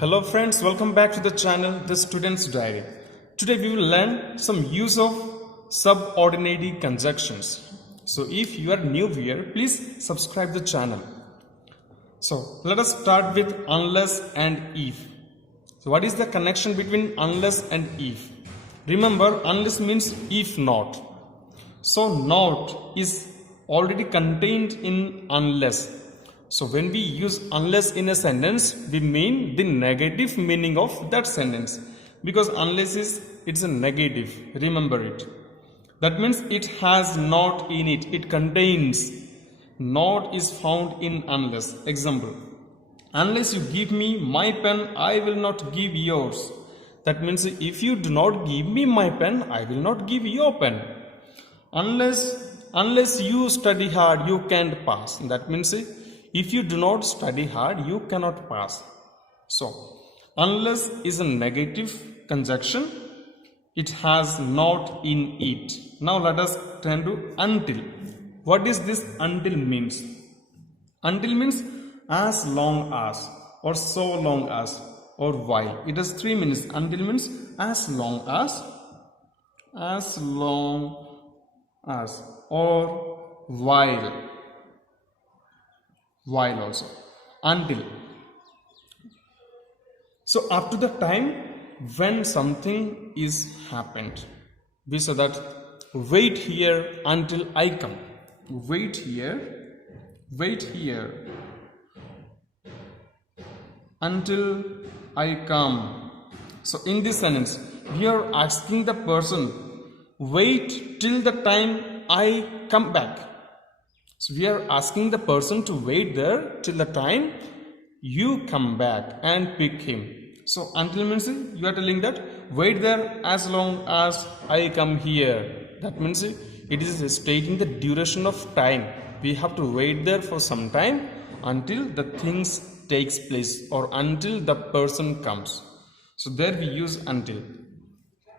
Hello friends, welcome back to the channel The Student's Diary. Today we will learn some use of subordinating conjunctions. So if you are new here, please subscribe the channel. So let us start with unless and if. So what is the connection between unless and if? Remember, unless means if not. So not is already contained in unless. So when we use unless in a sentence, we mean the negative meaning of that sentence, because unless it's a negative. Remember it. That means it has not in it. It contains. Not is found in unless. Example: unless you give me my pen, I will not give yours. That means if you do not give me my pen, I will not give your pen. Unless you study hard, you can't pass. That means if you do not study hard, you cannot pass. So, unless is a negative conjunction. It has not in it. Now let us turn to until. What is this until means? Until means as long as, or so long as, or while. It has three meanings. Until means as long as, or while also. Until. So up to the time when something is happened. We say that wait here until I come. Wait here until I come. So in this sentence, we are asking the person, wait till the time I come back. So we are asking the person to wait there till the time you come back and pick him. So until means you are telling that wait there as long as I come here. That means it is stating the duration of time. We have to wait there for some time until the things takes place or until the person comes. So there we use until.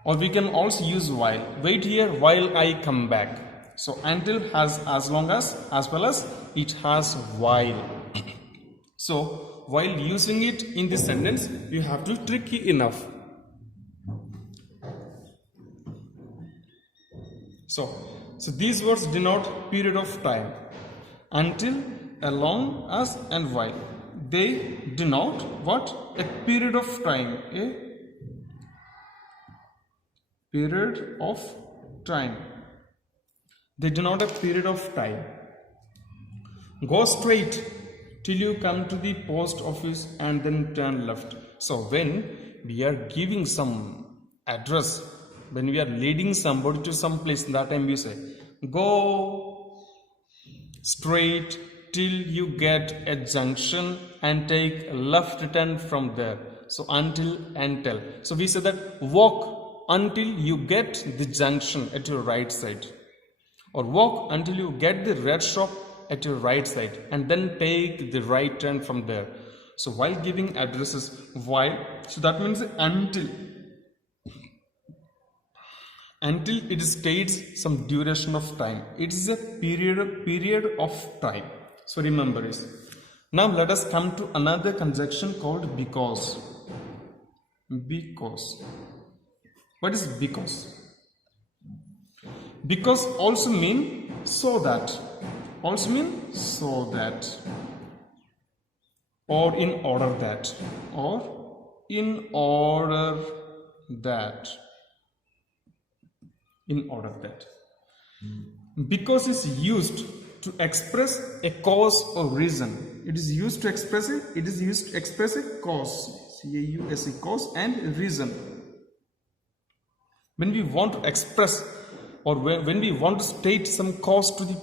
Or we can also use while. Wait here while I come back. So until has as long as well as it has while. So while using it in this sentence, you have to be tricky enough. So these words denote period of time. Until, as long as, and while. They denote what? A period of time. A period of time. They denote a period of time. Go straight till you come to the post office and then turn left. So when we are giving some address, when we are leading somebody to some place, that time we say, go straight till you get a junction and take a left turn from there. So until and tell. So we say that walk until you get the junction at your right side. Or walk until you get the red shop at your right side and then take the right turn from there. So while giving addresses, while, so that means until it states some duration of time. It is a period of time. So remember this. Now let us come to another conjunction called because. Because. What is because? Because also mean so that. Also mean so that. Or in order that. Or in order that. In order that. Because is used to express a cause or reason. It is used to express it. It is used to express a cause. C-A-U-S-E, cause and reason. When we want to express or when we want to state some cause to the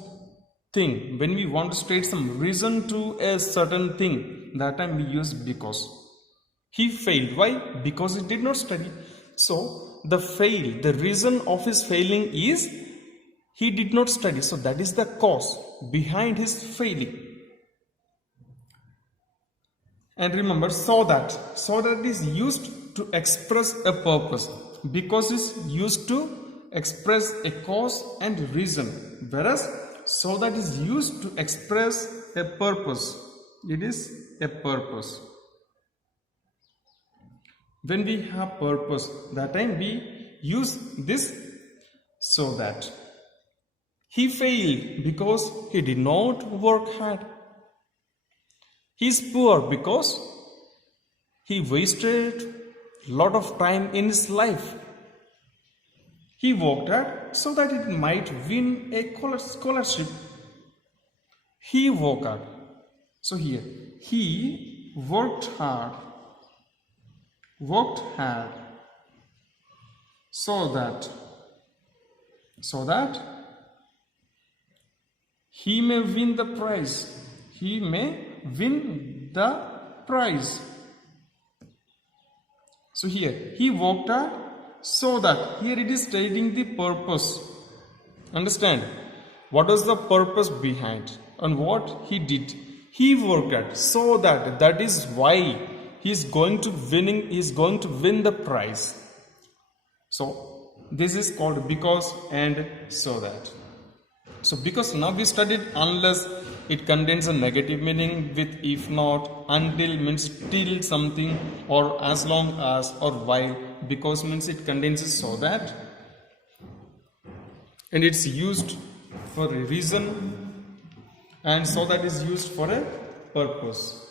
thing, when we want to state some reason to a certain thing, that time we use because. He failed. Why? Because he did not study. So the reason of his failing is he did not study. So that is the cause behind his failing. And remember, so that is used to express a purpose. Because is used to express a cause and reason, whereas so that is used to express a purpose. It is a purpose. when we have purpose, that time we use this so that. He failed because he did not work hard. He is poor because he wasted a lot of time in his life. He worked hard so that it might win a scholarship. He worked hard. So here, he worked hard so that he may win the prize. He may win the prize. So here, he worked hard so that. Here it is stating the purpose. Understand? What was the purpose behind and what he did? He worked hard so that. That is why he is going to win the prize. So this is called because and so that. So because now we studied unless, it contains a negative meaning with if not, until means till something, or as long as, or while. Because means it contains a so that, and it's used for a reason, and so that is used for a purpose.